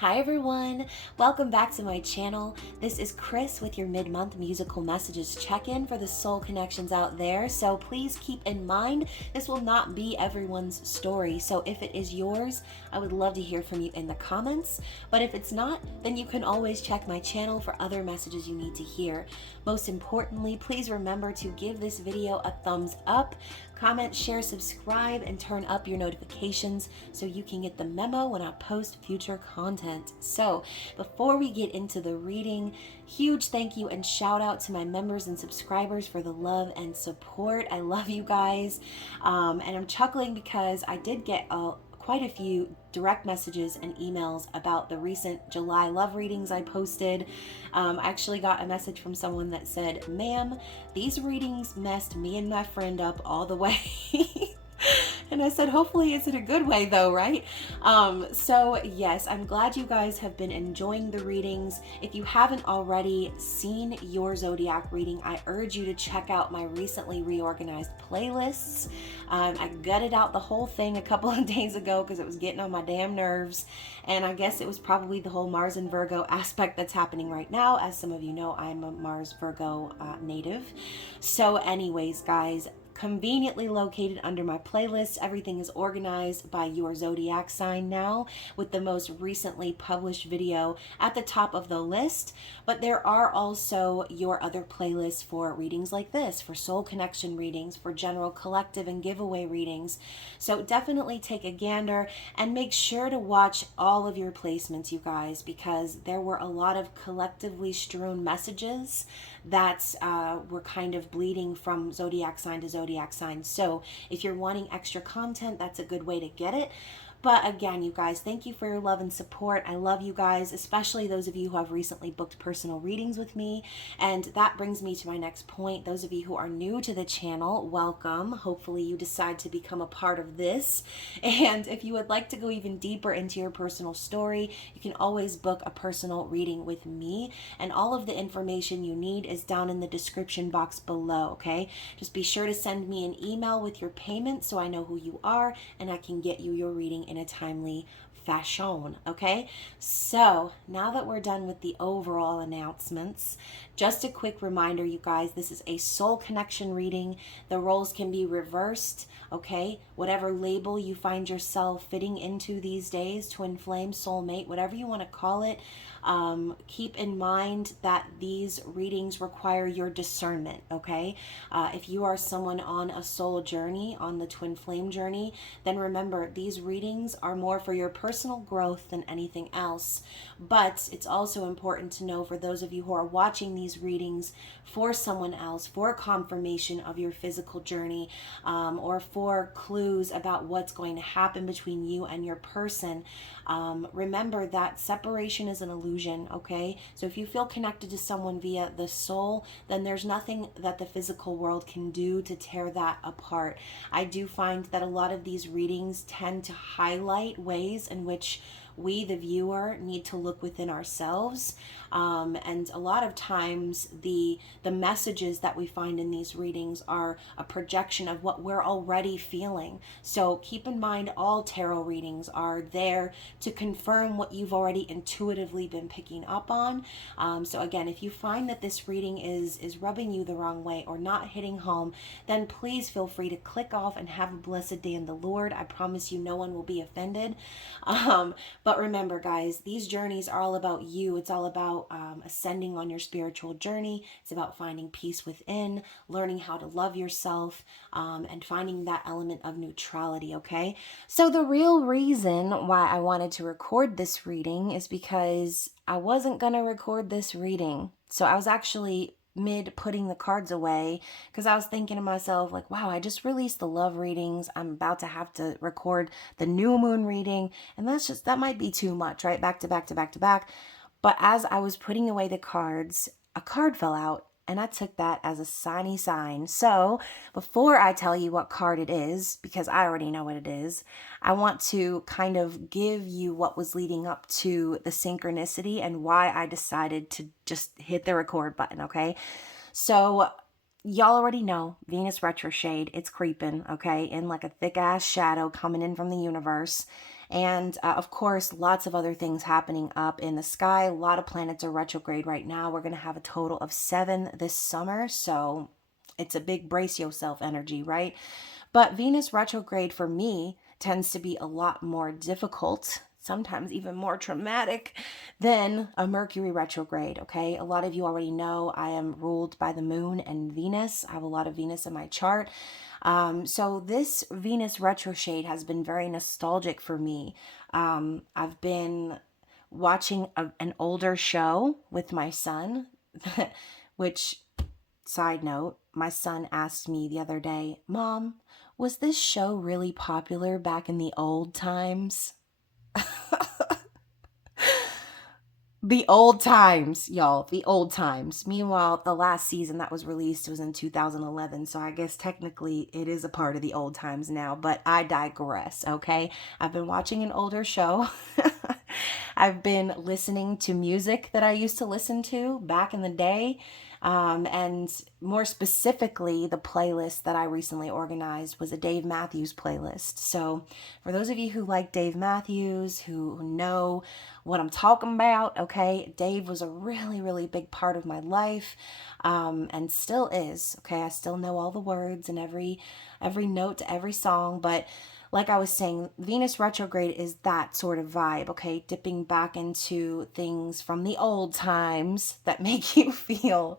Hi everyone, welcome back to my channel. This is Chris with your mid-month musical messages check-in for the soul connections out there. So please keep in mind, this will not be everyone's story. So if it is yours, I would love to hear from you in the comments. But if it's not, then you can always check my channel for other messages you need to hear. Most importantly, please remember to give this video a thumbs up, comment, share, subscribe, and turn up your notifications so you can get the memo when I post future content. So before we get into the reading, huge thank you and shout out to my members and subscribers for the love and support. I love you guys. And I'm chuckling because I did get quite a few direct messages and emails about the recent July love readings I posted. I actually got a message from someone that said, "Ma'am, these readings messed me and my friend up all the way." And I said, hopefully it's in a good way though, right? So yes, I'm glad you guys have been enjoying the readings. If you haven't already seen your zodiac reading, I urge you to check out my recently reorganized playlists. I gutted out the whole thing a couple of days ago because it was getting on my damn nerves. And I guess it was probably the whole Mars and Virgo aspect that's happening right now. As some of you know, I'm a Mars Virgo native. So anyways, guys, conveniently located under my playlist. Everything is organized by your zodiac sign now, with the most recently published video at the top of the list. But there are also your other playlists for readings like this, for soul connection readings, for general collective and giveaway readings. So definitely take a gander and make sure to watch all of your placements, you guys, because there were a lot of collectively strewn messages that were kind of bleeding from zodiac sign to zodiac sign. So if you're wanting extra content, that's a good way to get it. But again, you guys, thank you for your love and support. I love you guys, especially those of you who have recently booked personal readings with me. And that brings me to my next point. Those of you who are new to the channel, welcome. Hopefully you decide to become a part of this. And if you would like to go even deeper into your personal story, you can always book a personal reading with me. And all of the information you need is down in the description box below, okay? Just be sure to send me an email with your payment so I know who you are and I can get you your reading in a timely fashion, okay? So now that we're done with the overall announcements, just a quick reminder, you guys, this is a soul connection reading. The roles can be reversed, okay? Whatever label you find yourself fitting into these days, twin flame, soulmate, whatever you want to call it, keep in mind that these readings require your discernment, okay? If you are someone on a soul journey, on the twin flame journey, then remember these readings are more for your personal growth than anything else. But it's also important to know, for those of you who are watching these readings for someone else, for confirmation of your physical journey, or for clues about what's going to happen between you and your person, remember that separation is an illusion, okay? So if you feel connected to someone via the soul, then there's nothing that the physical world can do to tear that apart. I do find that a lot of these readings tend to highlight ways in which we, the viewer, need to look within ourselves. And a lot of times the messages that we find in these readings are a projection of what we're already feeling. So keep in mind, all tarot readings are there to confirm what you've already intuitively been picking up on. So again, if you find that this reading is rubbing you the wrong way or not hitting home, then please feel free to click off and have a blessed day in the Lord. I promise you no one will be offended. But remember, guys, these journeys are all about you. It's all about ascending on your spiritual journey. It's about finding peace within, learning how to love yourself, and finding that element of neutrality, okay? So the real reason why I wanted to record this reading is because I wasn't going to record this reading. So I was actually mid putting the cards away because I was thinking to myself, like, wow, I just released the love readings. I'm about to have to record the new moon reading, and that might be too much, right? Back to back to back to back. But as I was putting away the cards, a card fell out, and I took that as a signy sign. So before I tell you what card it is, because I already know what it is, I want to kind of give you what was leading up to the synchronicity and why I decided to just hit the record button, okay? So y'all already know Venus retrograde, it's creeping, okay, in like a thick ass shadow coming in from the universe. And of course, lots of other things happening up in the sky. A lot of planets are retrograde right now. We're going to have a total of 7 this summer. So it's a big brace yourself energy, right? But Venus retrograde for me tends to be a lot more difficult, sometimes even more traumatic than a Mercury retrograde, okay? A lot of you already know I am ruled by the moon and Venus. I have a lot of Venus in my chart. So this Venus retrograde has been very nostalgic for me. I've been watching an older show with my son, which, side note, my son asked me the other day, Mom, was this show really popular back in the old times? The old times, y'all, the old times. Meanwhile, the last season that was released was in 2011, so I guess technically it is a part of the old times now, but I digress, okay? I've been watching an older show. I've been listening to music that I used to listen to back in the day. And more specifically, the playlist that I recently organized was a Dave Matthews playlist. So for those of you who like Dave Matthews, who know what I'm talking about, okay, Dave was a really, really big part of my life, and still is, okay? I still know all the words and every note to every song, but like I was saying, Venus retrograde is that sort of vibe, okay? Dipping back into things from the old times that make you feel,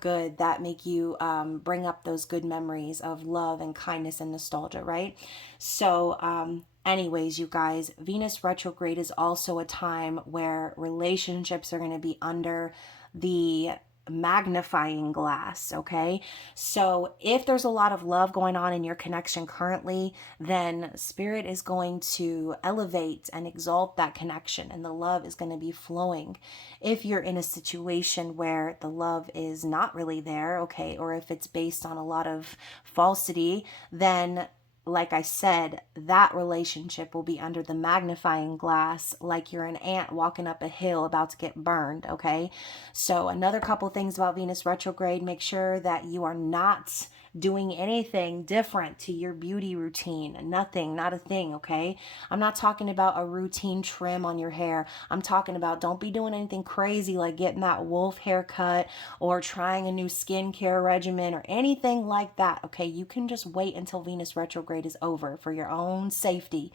good, that make you bring up those good memories of love and kindness and nostalgia, right? So, anyways, you guys, Venus retrograde is also a time where relationships are going to be under the magnifying glass, okay? So if there's a lot of love going on in your connection currently, then spirit is going to elevate and exalt that connection, and the love is going to be flowing. If you're in a situation where the love is not really there, okay, or if it's based on a lot of falsity, then like I said, that relationship will be under the magnifying glass like you're an ant walking up a hill about to get burned, okay? So another couple things about Venus retrograde, make sure that you are not doing anything different to your beauty routine. Nothing, not a thing, okay? I'm not talking about a routine trim on your hair. I'm talking about don't be doing anything crazy like getting that wolf haircut or trying a new skincare regimen or anything like that, okay? You can just wait until Venus retrograde is over for your own safety.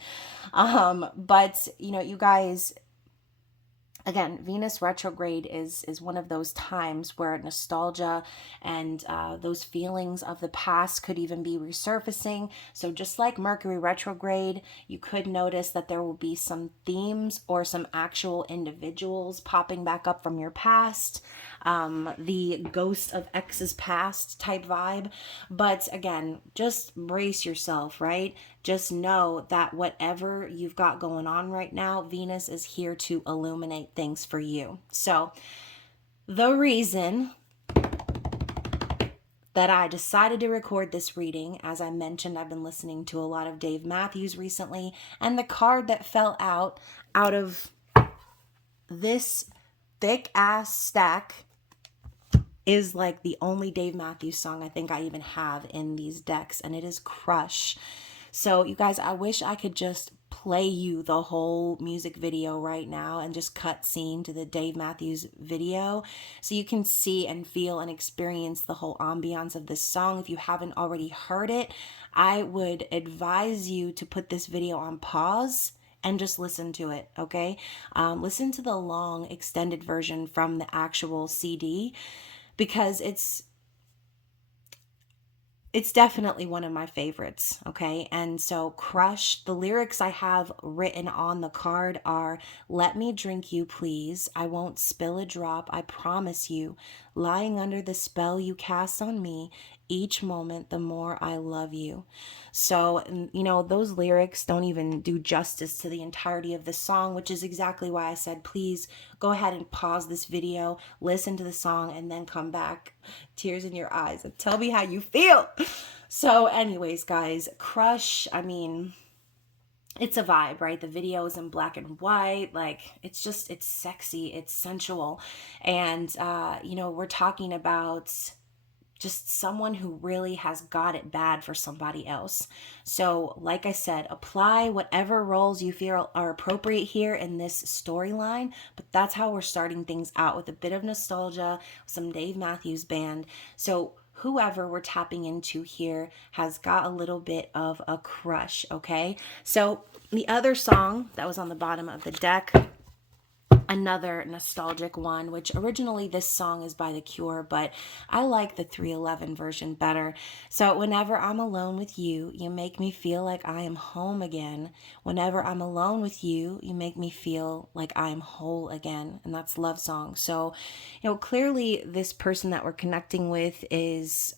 But, you guys, again, Venus retrograde is one of those times where nostalgia and those feelings of the past could even be resurfacing. So just like Mercury retrograde, you could notice that there will be some themes or some actual individuals popping back up from your past, the ghost of ex's past type vibe. But again, just brace yourself, right? Just know that whatever you've got going on right now, Venus is here to illuminate things for you. So the reason that I decided to record this reading, as I mentioned, I've been listening to a lot of Dave Matthews recently, and the card that fell out of this thick ass stack is like the only Dave Matthews song I think I even have in these decks, and it is Crush. So you guys, I wish I could just play you the whole music video right now and just cut scene to the Dave Matthews video so you can see and feel and experience the whole ambiance of this song. If you haven't already heard it, I would advise you to put this video on pause and just listen to it, okay? Listen to the long extended version from the actual CD because it's definitely one of my favorites, okay? And so Crush, the lyrics I have written on the card are, let me drink you, please. I won't spill a drop, I promise you. Lying under the spell you cast on me, each moment the more I love you. So, those lyrics don't even do justice to the entirety of the song, which is exactly why I said, please go ahead and pause this video, listen to the song, and then come back, tears in your eyes, and tell me how you feel. So anyways, guys, Crush, it's a vibe, right? The video is in black and white. Like, it's sexy, it's sensual. And, we're talking about just someone who really has got it bad for somebody else. So, like I said, apply whatever roles you feel are appropriate here in this storyline, but that's how we're starting things out, with a bit of nostalgia, some Dave Matthews Band. So, whoever we're tapping into here has got a little bit of a crush, okay? So, the other song that was on the bottom of the deck, another nostalgic one, which originally this song is by The Cure, but I like the 311 version better. So, whenever I'm alone with you, you make me feel like I am home again. Whenever I'm alone with you, you make me feel like I'm whole again. And that's Love Song. So, clearly this person that we're connecting with is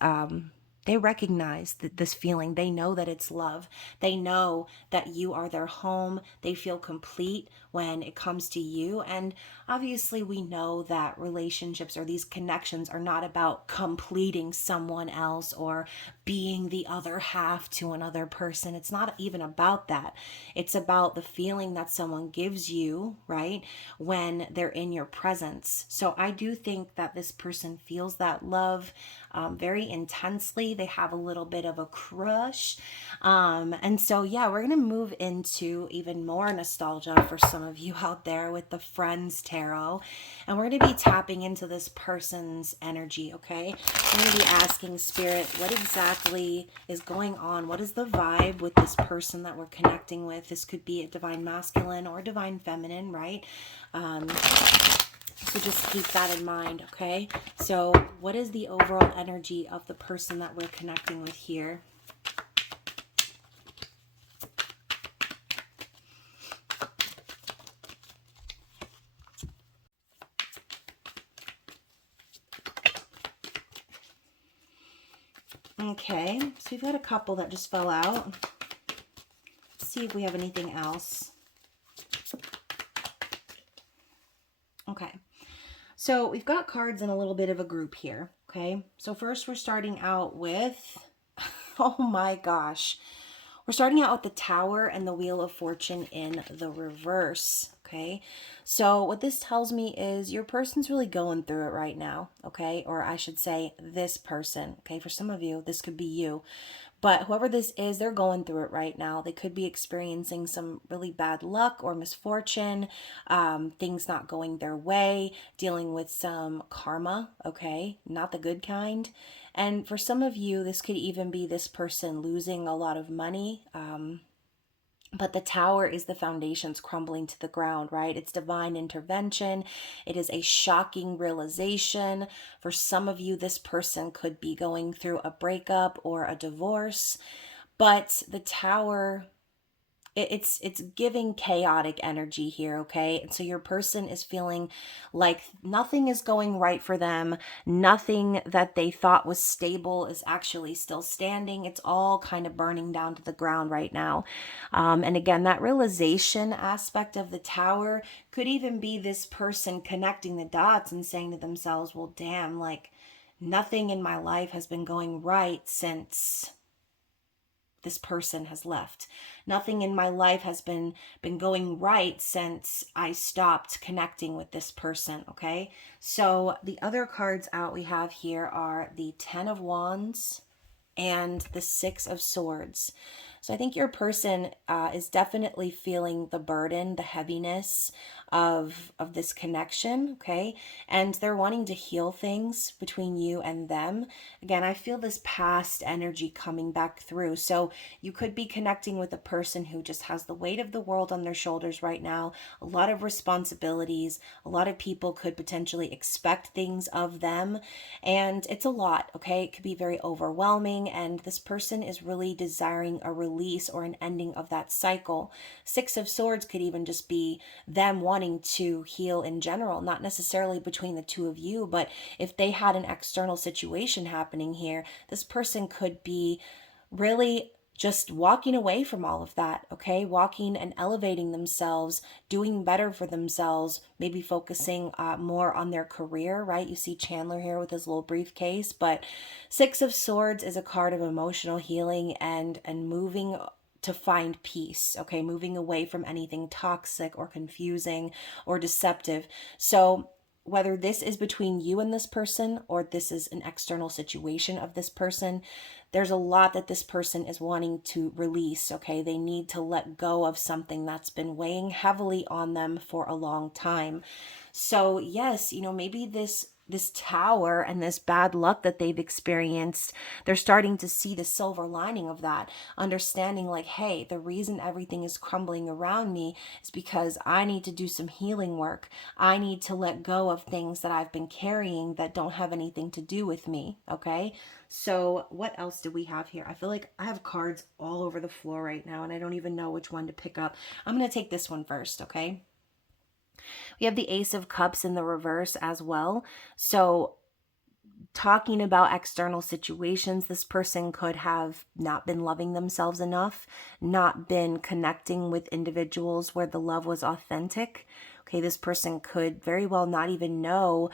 they recognize this feeling. They know that it's love. They know that you are their home. They feel complete when it comes to you. And obviously, we know that relationships or these connections are not about completing someone else or being the other half to another person. It's not even about that. It's about the feeling that someone gives you, right, when they're in your presence. So I do think that this person feels that love very intensely. They have a little bit of a crush. And so, yeah, we're going to move into even more nostalgia for some of you out there with the Friends Tarot. And we're going to be tapping into this person's energy, okay? I'm going to be asking Spirit, what exactly is going on? What is the vibe with this person that we're connecting with? This could be a divine masculine or divine feminine, right? So just keep that in mind, okay? So what is the overall energy of the person that we're connecting with here? Okay, so we've got a couple that just fell out. Let's see if we have anything else. Okay, so we've got cards in a little bit of a group here, okay? So first we're starting out with, oh my gosh, we're starting out with the Tower and the Wheel of Fortune in the reverse, okay? So what this tells me is your person's really going through it right now, okay? Or I should say this person, okay? For some of you, this could be you. But whoever this is, they're going through it right now. They could be experiencing some really bad luck or misfortune, things not going their way, dealing with some karma, okay? Not the good kind. And for some of you, this could even be this person losing a lot of money. But the Tower is the foundations crumbling to the ground, right? It's divine intervention. It is a shocking realization. For some of you, this person could be going through a breakup or a divorce. But the Tower, it's giving chaotic energy here, okay? And so your person is feeling like nothing is going right for them. Nothing that they thought was stable is actually still standing. It's all kind of burning down to the ground right now. And again, that realization aspect of the Tower could even be this person connecting the dots and saying to themselves, well, damn, like nothing in my life has been going right since this person has left. Nothing in my life has been going right since I stopped connecting with this person, okay? So the other cards out we have here are the Ten of Wands and the Six of Swords. So I think your person is definitely feeling the burden, the heaviness of this connection, okay? And they're wanting to heal things between you and them. Again, I feel this past energy coming back through. So you could be connecting with a person who just has the weight of the world on their shoulders right now, a lot of responsibilities. A lot of people could potentially expect things of them, and it's a lot, okay? It could be very overwhelming, and this person is really desiring a release or an ending of that cycle. Six of Swords could even just be them wanting to heal in general, not necessarily between the two of you, but if they had an external situation happening here, this person could be really just walking away from all of that, okay? Walking and elevating themselves, doing better for themselves, maybe focusing more on their career, right? You see Chandler here with his little briefcase, but Six of Swords is a card of emotional healing and moving to find peace, okay? Moving away from anything toxic or confusing or deceptive. So whether this is between you and this person or this is an external situation of this person, there's a lot that this person is wanting to release, okay? They need to let go of something that's been weighing heavily on them for a long time. So, yes, maybe this tower and this bad luck that they've experienced, they're starting to see the silver lining of that, understanding like, hey, the reason everything is crumbling around me is because I need to do some healing work. I need to let go of things that I've been carrying that don't have anything to do with me, okay? So what else do we have here? I feel like I have cards all over the floor right now and I don't even know which one to pick up. I'm going to take this one first, okay? We have the Ace of Cups in the reverse as well. So talking about external situations, this person could have not been loving themselves enough, not been connecting with individuals where the love was authentic. Okay, this person could very well not even know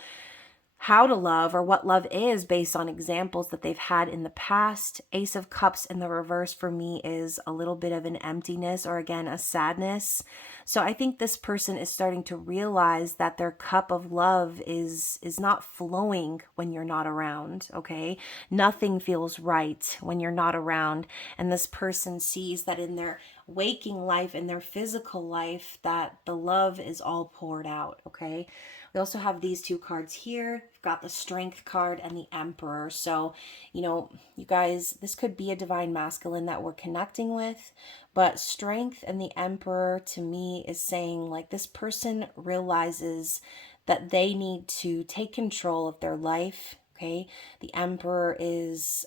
how to love or what love is based on examples that they've had in the past. Ace of Cups in the reverse for me is a little bit of an emptiness, or again, a sadness. So I think this person is starting to realize that their cup of love is not flowing when you're not around, okay? Nothing feels right when you're not around. And this person sees that in their waking life, in their physical life, that the love is all poured out, okay? We also have these two cards here. We've got the Strength card and the Emperor. So, you guys, this could be a divine masculine that we're connecting with, but Strength and the Emperor to me is saying like this person realizes that they need to take control of their life. Okay, the Emperor is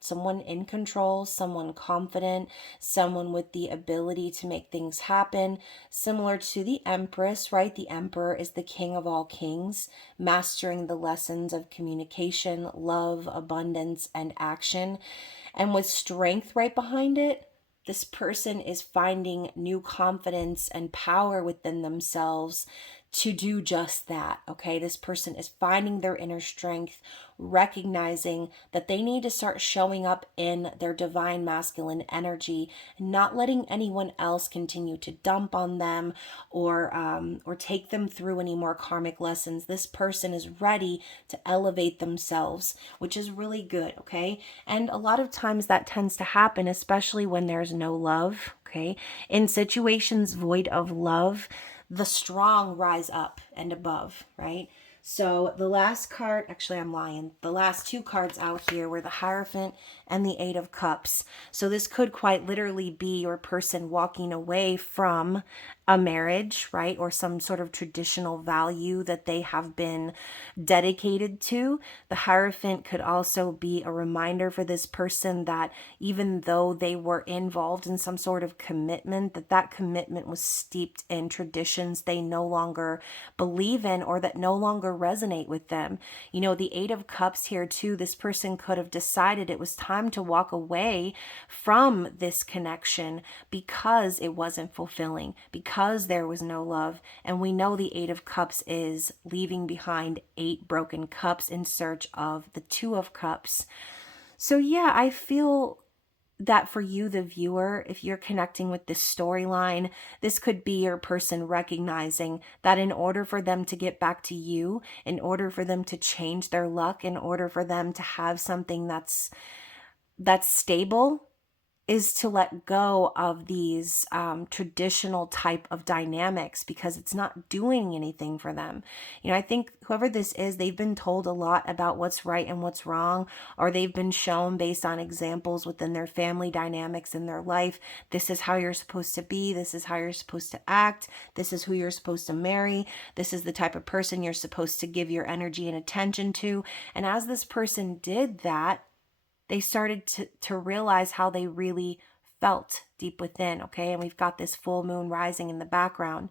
someone in control, someone confident, someone with the ability to make things happen, similar to the Empress, right? The Emperor is the king of all kings, mastering the lessons of communication, love, abundance, and action. And with Strength right behind it, this person is finding new confidence and power within themselves to do just that, okay? This person is finding their inner strength, recognizing that they need to start showing up in their divine masculine energy, and not letting anyone else continue to dump on them or take them through any more karmic lessons. This person is ready to elevate themselves, which is really good, okay? And a lot of times that tends to happen, especially when there's no love, okay? In situations void of love, the strong rise up and above, right? So the last card, actually I'm lying, the last two cards out here were the Hierophant and the Eight of Cups. So this could quite literally be your person walking away from a marriage, right? Or some sort of traditional value that they have been dedicated to. The Hierophant could also be a reminder for this person that even though they were involved in some sort of commitment, that commitment was steeped in traditions they no longer believe in or that no longer resonate with them. The Eight of Cups here too, this person could have decided it was time to walk away from this connection because it wasn't fulfilling, because there was no love. And we know the Eight of Cups is leaving behind 8 broken cups in search of the Two of Cups. So yeah, I feel that for you, the viewer, if you're connecting with this storyline, this could be your person recognizing that in order for them to get back to you, in order for them to change their luck, in order for them to have something that's stable, is to let go of these traditional type of dynamics because it's not doing anything for them. I think whoever this is, they've been told a lot about what's right and what's wrong, or they've been shown based on examples within their family dynamics in their life. This is how you're supposed to be. This is how you're supposed to act. This is who you're supposed to marry. This is the type of person you're supposed to give your energy and attention to. And as this person did that, they started to realize how they really felt deep within, okay? And we've got this full moon rising in the background.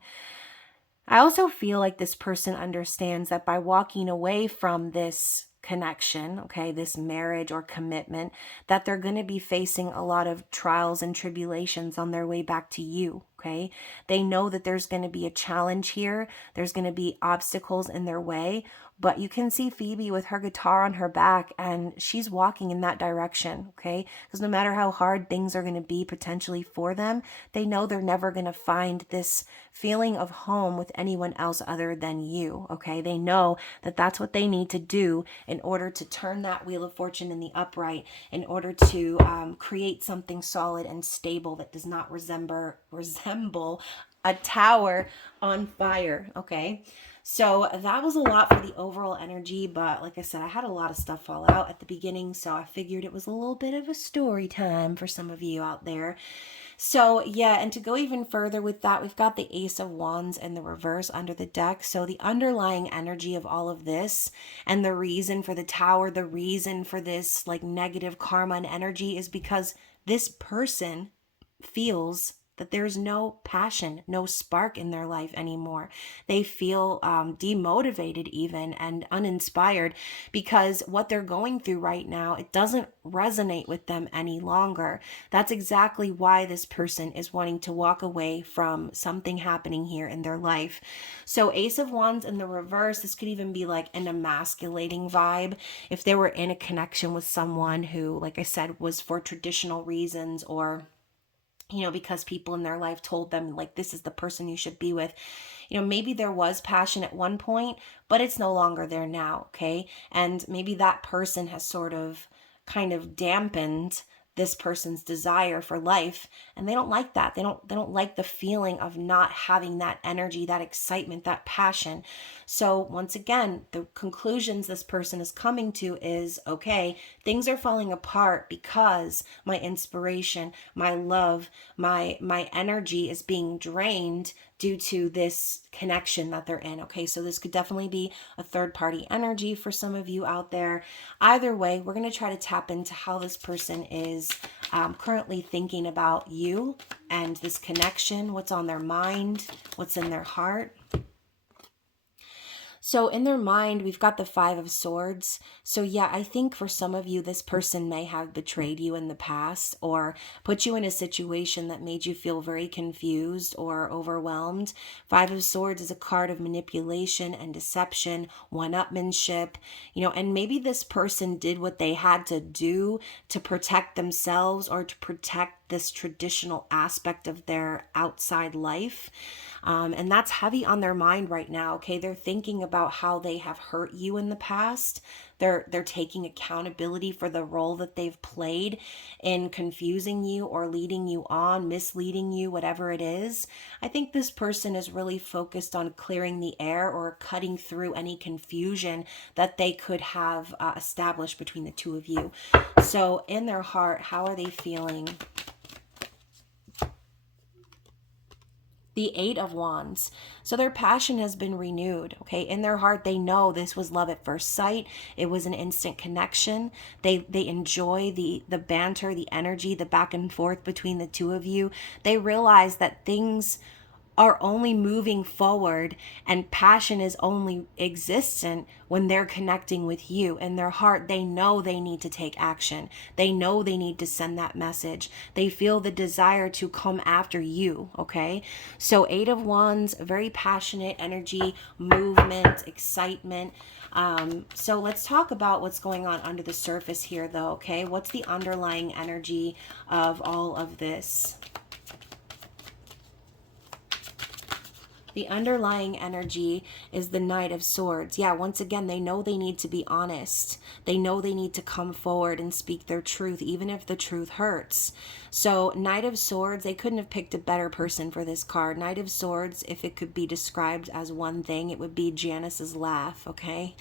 I also feel like this person understands that by walking away from this connection, okay, this marriage or commitment, that they're going to be facing a lot of trials and tribulations on their way back to you, okay? They know that there's going to be a challenge here. There's going to be obstacles in their way, but you can see Phoebe with her guitar on her back, and she's walking in that direction, okay? Because no matter how hard things are going to be potentially for them, they know they're never going to find this feeling of home with anyone else other than you, okay? They know that that's what they need to do in order to turn that wheel of fortune in the upright, in order to create something solid and stable that does not resemble a tower on fire, okay? So that was a lot for the overall energy, but like I said, I had a lot of stuff fall out at the beginning, so I figured it was a little bit of a story time for some of you out there. So yeah, and to go even further with that, we've got the Ace of Wands in the reverse under the deck. So the underlying energy of all of this and the reason for the Tower, the reason for this like negative karma and energy is because this person feels that there's no passion, no spark in their life anymore. They feel demotivated even and uninspired because what they're going through right now, it doesn't resonate with them any longer. That's exactly why this person is wanting to walk away from something happening here in their life. So Ace of Wands in the reverse, this could even be like an emasculating vibe. If they were in a connection with someone who, like I said, was for traditional reasons, or because people in their life told them like this is the person you should be with. Maybe there was passion at one point, but it's no longer there now, okay? And maybe that person has sort of kind of dampened this person's desire for life, and they don't like that. They don't like the feeling of not having that energy, that excitement, that passion. So once again, the conclusions this person is coming to is, okay, things are falling apart because my inspiration, my love, my energy is being drained due to this connection that they're in. Okay, so this could definitely be a third party energy for some of you out there. Either way, we're going to try to tap into how this person is currently thinking about you and this connection, what's on their mind, what's in their heart. So in their mind, we've got the Five of Swords. So yeah, I think for some of you, this person may have betrayed you in the past or put you in a situation that made you feel very confused or overwhelmed. Five of Swords is a card of manipulation and deception, one-upmanship, and maybe this person did what they had to do to protect themselves or to protect this traditional aspect of their outside life. And that's heavy on their mind right now. Okay, they're thinking about how they have hurt you in the past. They're taking accountability for the role that they've played in confusing you or leading you on, misleading you, whatever it is. I think this person is really focused on clearing the air or cutting through any confusion that they could have established between the two of you. So in their heart, how are they feeling? The Eight of Wands. So their passion has been renewed, okay? In their heart, they know this was love at first sight. It was an instant connection. They enjoy the banter, the energy, the back and forth between the two of you. They realize that things are only moving forward and passion is only existent when they're connecting with you. In their heart, they know they need to take action. They know they need to send that message. They feel the desire to come after you, okay? So Eight of Wands, very passionate energy, movement, excitement. So let's talk about what's going on under the surface here though, okay? What's the underlying energy of all of this? The underlying energy is the Knight of Swords. Yeah, once again, they know they need to be honest. They know they need to come forward and speak their truth, even if the truth hurts. So Knight of Swords, they couldn't have picked a better person for this card. Knight of Swords, if it could be described as one thing, it would be Janice's laugh, okay?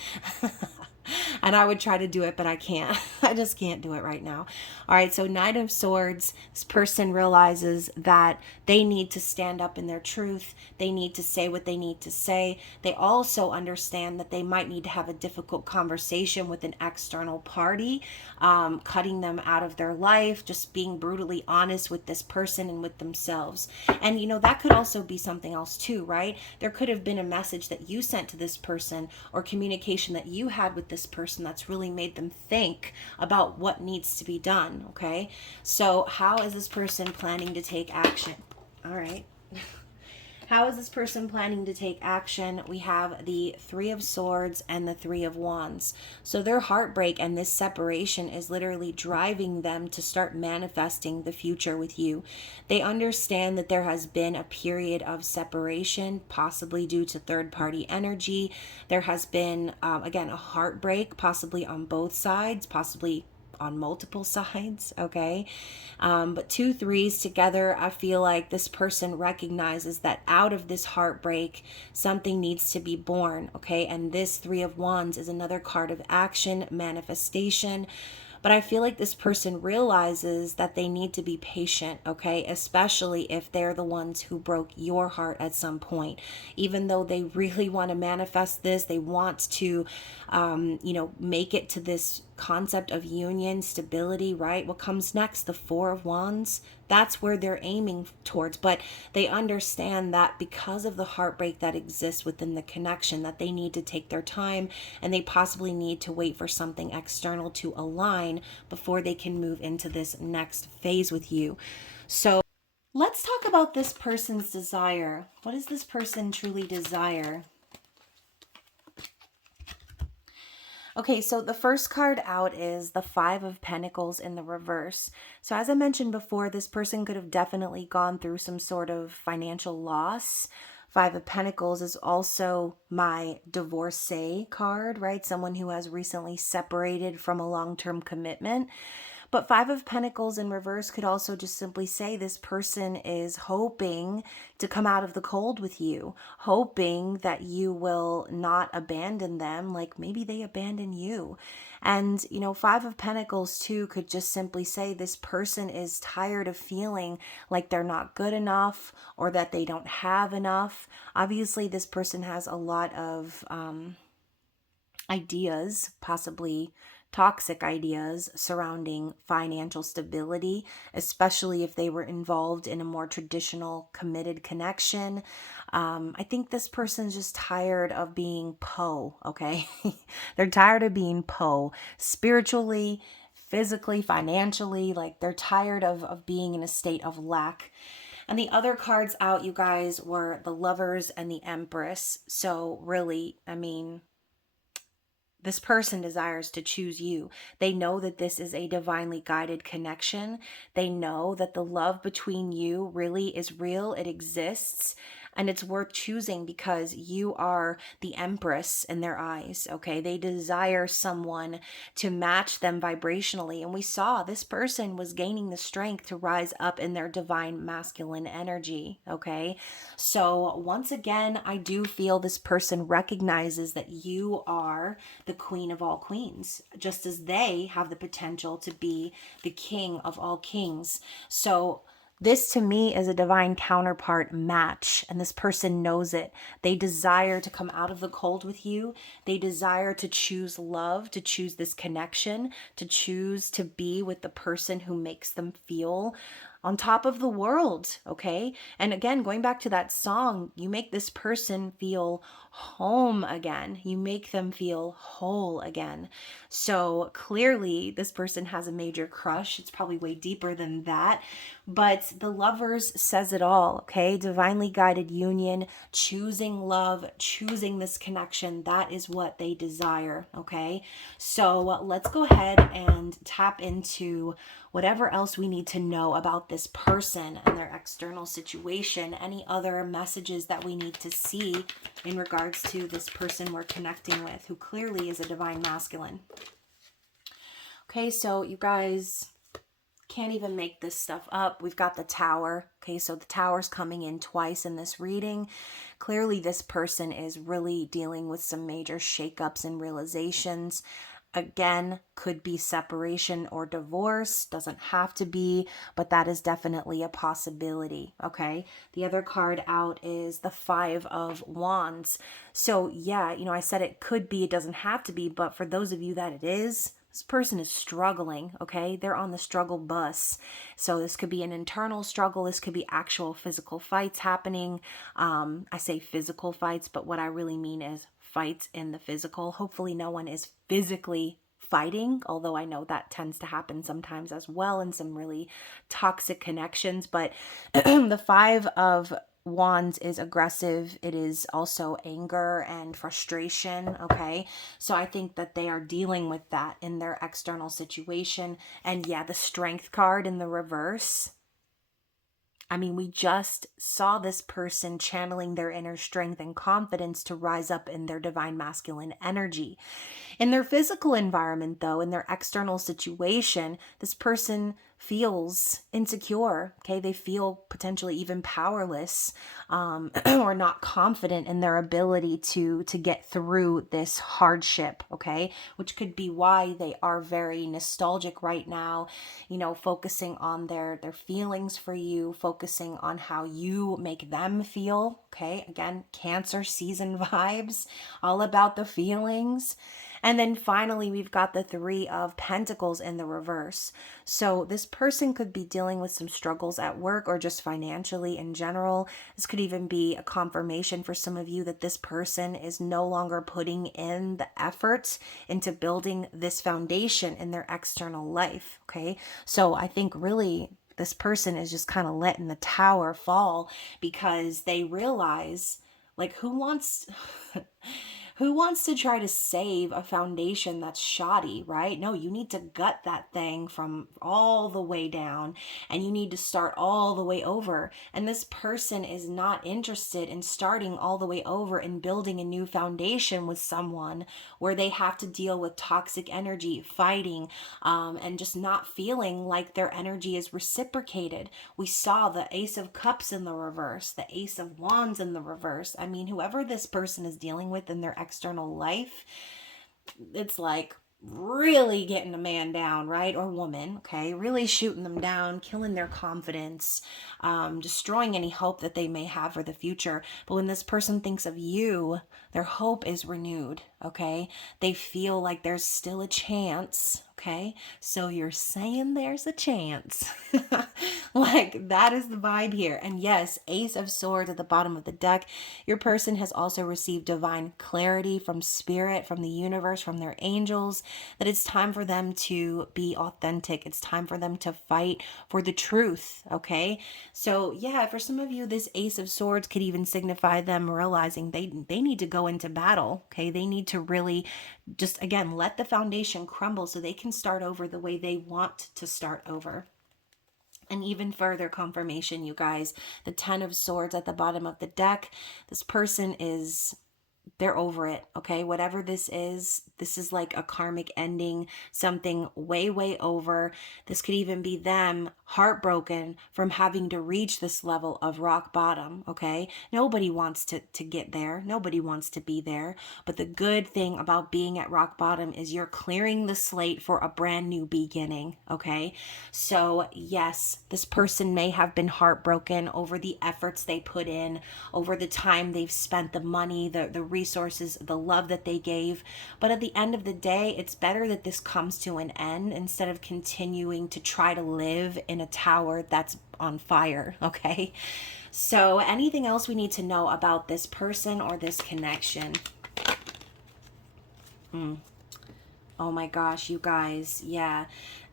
And I would try to do it, but I can't. I just can't do it right now. All right, so Knight of Swords, this person realizes that they need to stand up in their truth. They need to say what they need to say. They also understand that they might need to have a difficult conversation with an external party, cutting them out of their life, just being brutally honest with this person and with themselves. And, that could also be something else too, right? There could have been a message that you sent to this person or communication that you had with this person that's really made them think about what needs to be done, okay? So how is this person planning to take action? All right. How is this person planning to take action? We have the Three of Swords and the Three of Wands. So their heartbreak and this separation is literally driving them to start manifesting the future with you. They understand that there has been a period of separation, possibly due to third-party energy. There has been, again, a heartbreak, possibly on both sides, possibly on multiple sides, okay? But two threes together, I feel like this person recognizes that out of this heartbreak, something needs to be born, okay? And this Three of Wands is another card of action, manifestation. But I feel like this person realizes that they need to be patient, okay? Especially if they're the ones who broke your heart at some point. Even though they really want to manifest this, they want to, make it to this concept of union, stability, right? What comes next? The Four of Wands. That's where they're aiming towards. But they understand that because of the heartbreak that exists within the connection, that they need to take their time and they possibly need to wait for something external to align before they can move into this next phase with you. So let's talk about this person's desire. What does this person truly desire? Okay, so the first card out is the Five of Pentacles in the reverse. So as I mentioned before, this person could have definitely gone through some sort of financial loss. Five of Pentacles is also my divorcee card, right? Someone who has recently separated from a long-term commitment. But Five of Pentacles in reverse could also just simply say this person is hoping to come out of the cold with you, hoping that you will not abandon them like maybe they abandon you. And, Five of Pentacles too could just simply say this person is tired of feeling like they're not good enough or that they don't have enough. Obviously, this person has a lot of ideas, possibly toxic ideas surrounding financial stability, especially if they were involved in a more traditional committed connection. I think this person's just tired of being okay? They're tired of being spiritually, physically, financially, like they're tired of being in a state of lack. And the other cards out, you guys, were the Lovers and the Empress. So really, this person desires to choose you. They know that this is a divinely guided connection. They know that the love between you really is real. It exists. And it's worth choosing because you are the Empress in their eyes, okay? They desire someone to match them vibrationally. And we saw this person was gaining the strength to rise up in their divine masculine energy, okay? So once again, I do feel this person recognizes that you are the queen of all queens, just as they have the potential to be the king of all kings. So this to me is a divine counterpart match, and this person knows it. They desire to come out of the cold with you. They desire to choose love, to choose this connection, to choose to be with the person who makes them feel on top of the world, okay? And again, going back to that song, you make this person feel home again. You make them feel whole again. So clearly, this person has a major crush. It's probably way deeper than that. But the Lovers says it all, okay? Divinely guided union, choosing love, choosing this connection. That is what they desire, okay? So let's go ahead and tap into whatever else we need to know about this person and their external situation, any other messages that we need to see in regards to this person we're connecting with, who clearly is a divine masculine. Okay, so you guys can't even make this stuff up. We've got the Tower. Okay, so the Tower's coming in twice in this reading. Clearly, this person is really dealing with some major shakeups and realizations. Again, could be separation or divorce, doesn't have to be, but that is definitely a possibility, okay? The other card out is the Five of Wands. So yeah, I said it could be, it doesn't have to be, but for those of you that it is, this person is struggling, okay? They're on the struggle bus. So this could be an internal struggle. This could be actual physical fights happening. I say physical fights, but what I really mean is fights in the physical. Hopefully no one is physically fighting, although I know that tends to happen sometimes as well in some really toxic connections. But the Five of Wands is aggressive. It is also anger and frustration. Okay. So I think that they are dealing with that in their external situation. And yeah, the Strength card in the reverse. I mean, we just saw this person channeling their inner strength and confidence to rise up in their divine masculine energy. In their physical environment, though, in their external situation, this person feels insecure. Okay, they feel potentially even powerless, or not confident in their ability to get through this hardship. Okay, which could be why they are very nostalgic right now. You know, focusing on their feelings for you, focusing on how you make them feel. Okay, again, Cancer season vibes, all about the feelings. And then finally, we've got the Three of Pentacles in the reverse. So this person could be dealing with some struggles at work or just financially in general. This could even be a confirmation for some of you that this person is no longer putting in the effort into building this foundation in their external life. Okay. So I think really this person is just kind of letting the tower fall because they realize, like, who wants who wants to try to save a foundation that's shoddy, right? No, you need to gut that thing from all the way down and you need to start all the way over. And this person is not interested in starting all the way over and building a new foundation with someone where they have to deal with toxic energy, fighting, and just not feeling like their energy is reciprocated. We saw the Ace of Cups in the reverse, the Ace of Wands in the reverse. I mean, whoever this person is dealing with in their external life, it's like really getting a man down, right? Or woman, okay? Really shooting them down, killing their confidence, destroying any hope that they may have for the future. But when this person thinks of you, their hope is renewed, okay? They feel like there's still a chance, okay? So you're saying there's a chance. Like, that is the vibe here. And yes, Ace of Swords at the bottom of the deck. Your person has also received divine clarity from spirit, from the universe, from their angels, that it's time for them to be authentic. It's time for them to fight for the truth, okay? So yeah, for some of you, this Ace of Swords could even signify them realizing they need to go into battle, okay? They need to really just, again, let the foundation crumble so they can start over the way they want to start over. And even further confirmation, you guys, the Ten of Swords at the bottom of the deck. This person is, they're over it, okay? Whatever this is like a karmic ending, something way, way over. This could even be them heartbroken from having to reach this level of rock bottom, okay? Nobody wants to get there. Nobody wants to be there. But the good thing about being at rock bottom is you're clearing the slate for a brand new beginning, okay? So yes, this person may have been heartbroken over the efforts they put in, over the time they've spent, the money, the resources, the love that they gave. But at the end of the day, it's better that this comes to an end instead of continuing to try to live in a tower that's on fire, okay? So anything else we need to know about this person or this connection? Oh my gosh, you guys, yeah.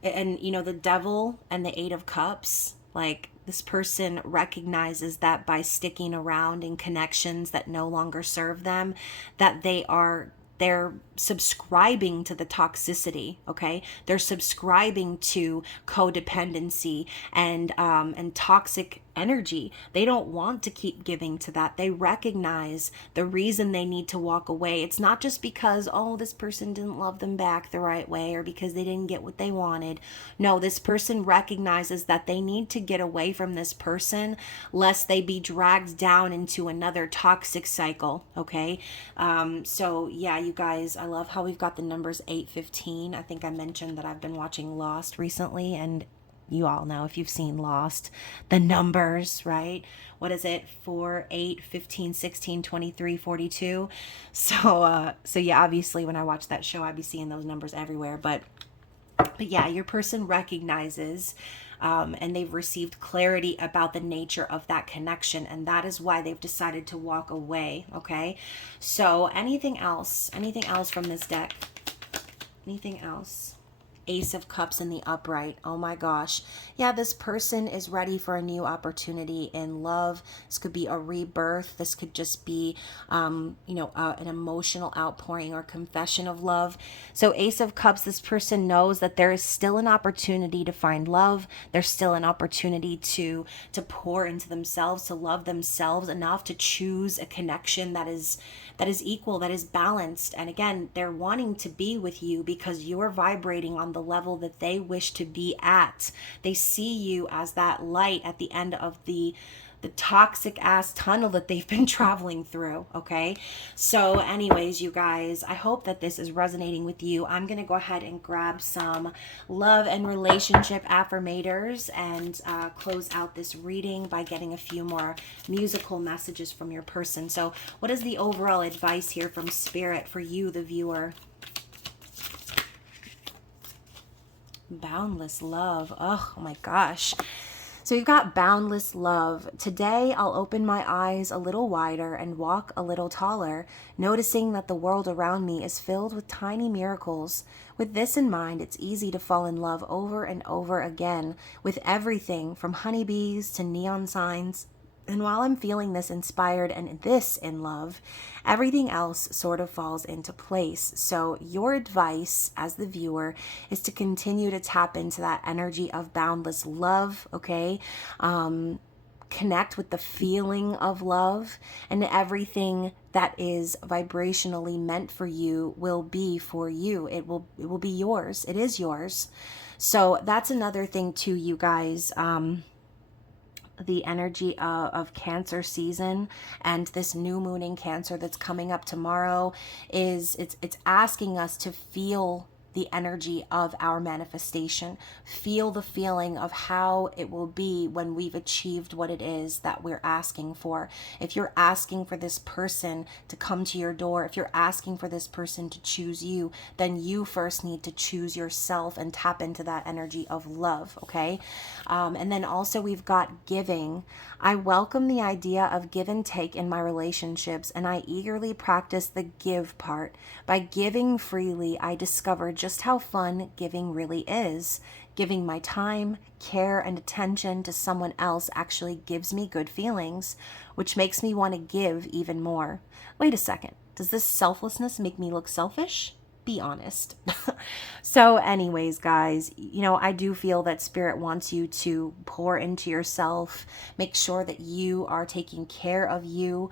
And you know, the Devil and the Eight of Cups, like, this person recognizes that by sticking around in connections that no longer serve them, that they're subscribing to the toxicity, okay? They're subscribing to codependency and toxic energy. They don't want to keep giving to that. They recognize the reason they need to walk away. It's not just because, oh, this person didn't love them back the right way or because they didn't get what they wanted. No, this person recognizes that they need to get away from this person lest they be dragged down into another toxic cycle, okay? So yeah, you guys, I love how we've got the numbers 815. I think I mentioned that I've been watching Lost recently, and you all know, if you've seen Lost, the numbers, right? What is it? 4, 8, 15, 16, 23, 42. So yeah, obviously when I watch that show, I'd be seeing those numbers everywhere. But yeah, your person recognizes and they've received clarity about the nature of that connection, and that is why they've decided to walk away, okay? So anything else from this deck? Anything else? Ace of Cups in the upright. Oh my gosh. Yeah, this person is ready for a new opportunity in love. This could be a rebirth. This could just be, an emotional outpouring or confession of love. So Ace of Cups, this person knows that there is still an opportunity to find love. There's still an opportunity to pour into themselves, to love themselves enough to choose a connection that is equal, that is balanced. And again, they're wanting to be with you because you're vibrating on the level that they wish to be at. They see you as that light at the end of the toxic ass tunnel that they've been traveling through. Okay, so anyways, you guys, I hope that this is resonating with you. I'm gonna go ahead and grab some love and relationship affirmators and close out this reading by getting a few more musical messages from your person. So what is the overall advice here from Spirit for you, the viewer? Boundless love. Oh my gosh. So you've got boundless love. Today, I'll open my eyes a little wider and walk a little taller, noticing that the world around me is filled with tiny miracles. With this in mind, it's easy to fall in love over and over again with everything from honeybees to neon signs. And while I'm feeling this inspired and this in love, everything else sort of falls into place. So your advice as the viewer is to continue to tap into that energy of boundless love, okay? Connect with the feeling of love, and everything that is vibrationally meant for you will be for you. It will be yours. It is yours. So that's another thing too, you guys. The energy of Cancer season and this new moon in Cancer that's coming up tomorrow is it's asking us to feel the energy of our manifestation. Feel the feeling of how it will be when we've achieved what it is that we're asking for. If you're asking for this person to come to your door, if you're asking for this person to choose you, then you first need to choose yourself and tap into that energy of love, okay? And then also we've got giving. I welcome the idea of give and take in my relationships, and I eagerly practice the give part. By giving freely, I discover just how fun giving really is. Giving my time, care, and attention to someone else actually gives me good feelings, which makes me want to give even more. Wait a second, does this selflessness make me look selfish? Be honest. So anyways, guys, I do feel that Spirit wants you to pour into yourself, make sure that you are taking care of you,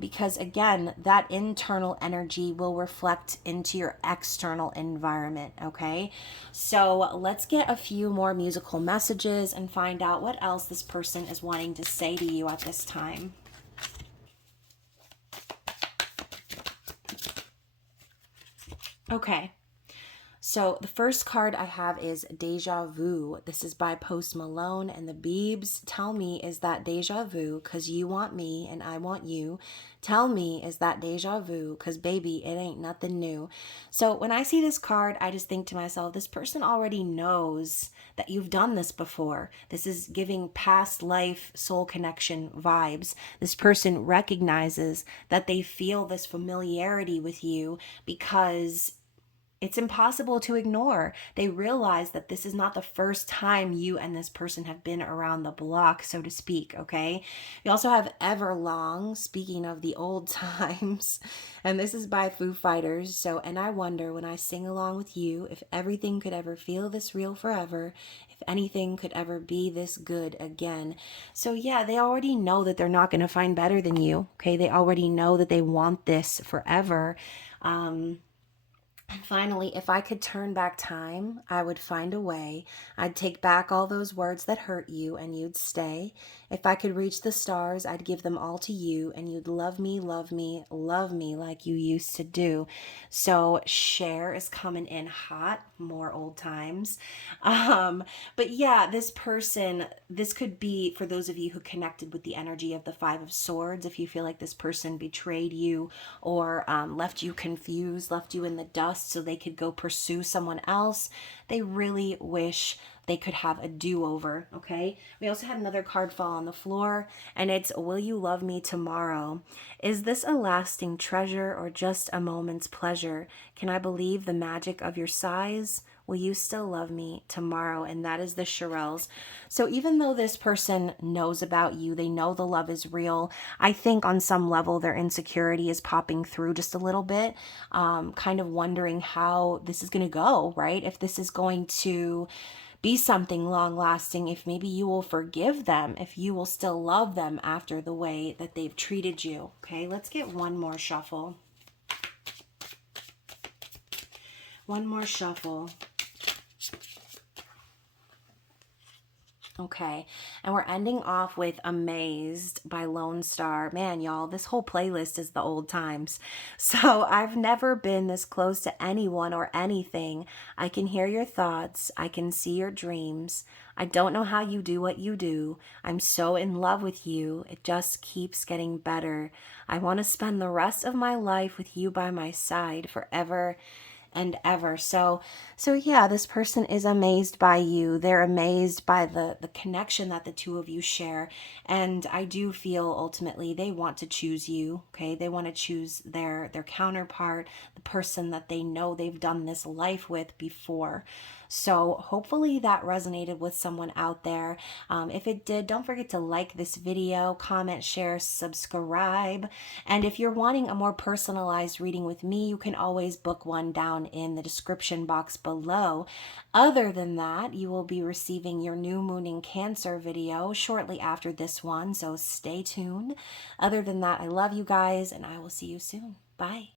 because again, that internal energy will reflect into your external environment, okay? So let's get a few more musical messages and find out what else this person is wanting to say to you at this time. Okay, so the first card I have is Deja Vu. This is by Post Malone, and the Beebs tell me, is that deja vu because you want me and I want you? Tell me, is that deja vu because baby, it ain't nothing new. So when I see this card, I just think to myself, this person already knows that you've done this before. This is giving past life soul connection vibes. This person recognizes that they feel this familiarity with you because it's impossible to ignore. They realize that this is not the first time you and this person have been around the block, so to speak, okay? We also have Everlong, speaking of the old times, and this is by Foo Fighters. So, and I wonder when I sing along with you, if everything could ever feel this real forever, if anything could ever be this good again. So yeah, they already know that they're not going to find better than you, okay? They already know that they want this forever. And finally, if I could turn back time, I would find a way. I'd take back all those words that hurt you and you'd stay. If I could reach the stars, I'd give them all to you and you'd love me, love me, love me like you used to do. So Cher is coming in hot, more old times. But yeah, this person, this could be for those of you who connected with the energy of the Five of Swords. If you feel like this person betrayed you or left you confused, left you in the dust so they could go pursue someone else, they really wish they could have a do-over, okay? We also had another card fall on the floor, and it's, will you love me tomorrow? Is this a lasting treasure or just a moment's pleasure? Can I believe the magic of your sighs? Will you still love me tomorrow? And that is the Shirelles. So even though this person knows about you, they know the love is real, I think on some level their insecurity is popping through just a little bit, kind of wondering how this is going to go, right? If this is going to be something long lasting, if maybe you will forgive them, if you will still love them after the way that they've treated you. Okay, let's get one more shuffle. One more shuffle. Okay, and we're ending off with Amazed by Lone Star. Man, y'all, this whole playlist is the old times. So I've never been this close to anyone or anything. I can hear your thoughts. I can see your dreams. I don't know how you do what you do. I'm so in love with you. It just keeps getting better. I want to spend the rest of my life with you by my side forever and ever. So yeah, this person is amazed by you. They're amazed by the connection that the two of you share. And I do feel ultimately they want to choose you. Okay. They want to choose their counterpart, the person that they know they've done this life with before. So hopefully that resonated with someone out there. If it did, don't forget to like this video, comment, share, subscribe. And if you're wanting a more personalized reading with me, you can always book one down in the description box below. Other than that, you will be receiving your new moon in Cancer video shortly after this one, so stay tuned. Other than that, I love you guys, and I will see you soon. Bye.